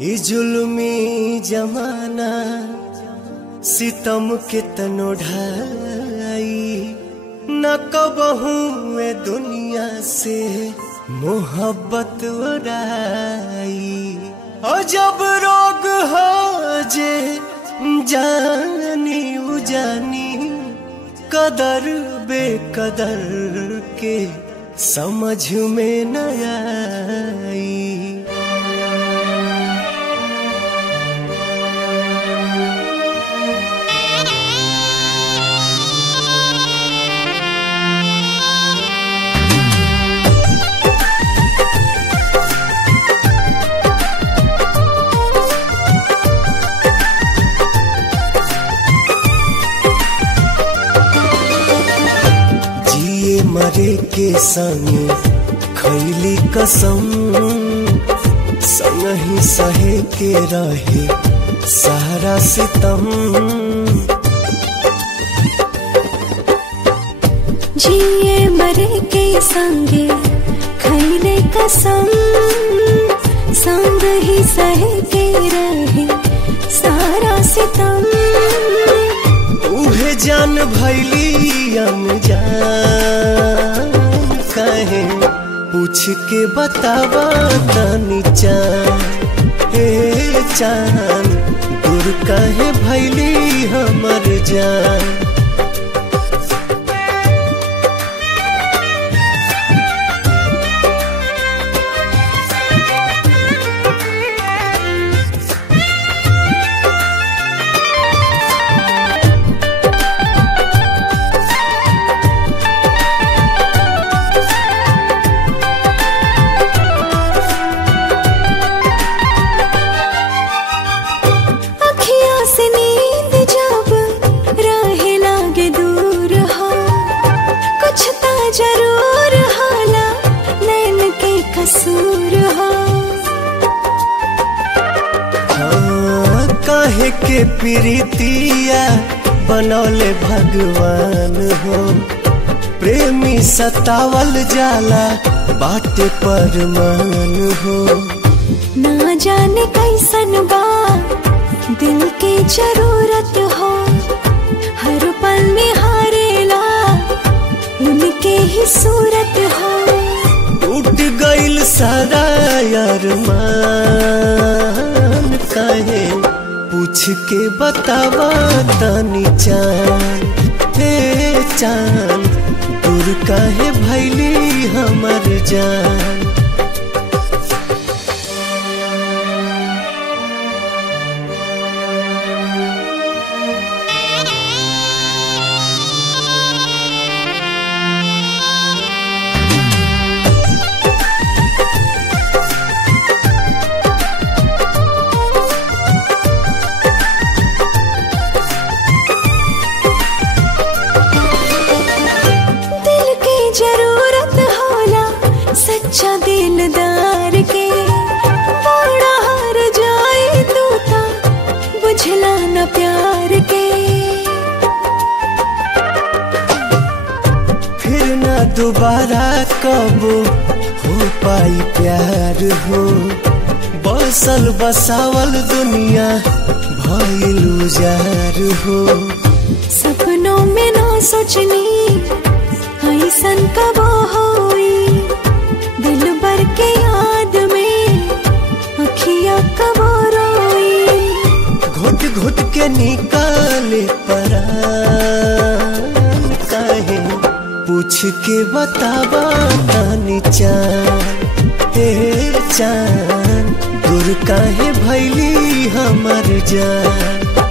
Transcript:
ई जुल्मी जमाना सितम के तनो ढाई न कबहू ए दुनिया से मोहब्बत उड़ाई। और जब रोग हो जे जानी उजानी कदर बेकदर के समझ में न आई। मरे के संगे खैली कसम संग ही सहे के रहे सारा सितम। जिए मरे के संगे खैले कसम संग ही सहे के रहे सारा सितम। उहे जान भैली अनजान कहे पूछ के बतावा तनी चान। हे चान दूर कहे भैली हमर जान। जरूर हाला नैन के कसूर हो। हाँ, काहे के प्रीतिया बनौले भगवान हो। प्रेमी सतावल जाला बाटे पर मान हो। ना जाने कैसन बा दिल के जरूरत हो। हर पल में हारेला उनके ही सूरत हो। टूट गइल सारा अरमान काहे पूछ के बतावा तनी चान। हे चान दूर काहे भैली हमर जान। जरूरत होला सच्चा दिलदार के। बड़ा हार जाए तू ता बुझला न प्यार के। फिर ना दोबारा कब हो पाई प्यार हो। बसल बसावल दुनिया भइल उजार हो। सपनों में ना सोचनी ऐसन कब होई। दिल भर के याद में अखियाँ कब रोई। घुट घुट के निकाले परान काहे पूछ के बतावा तनी चान। हे चान दूर काहे भैली हमर जान।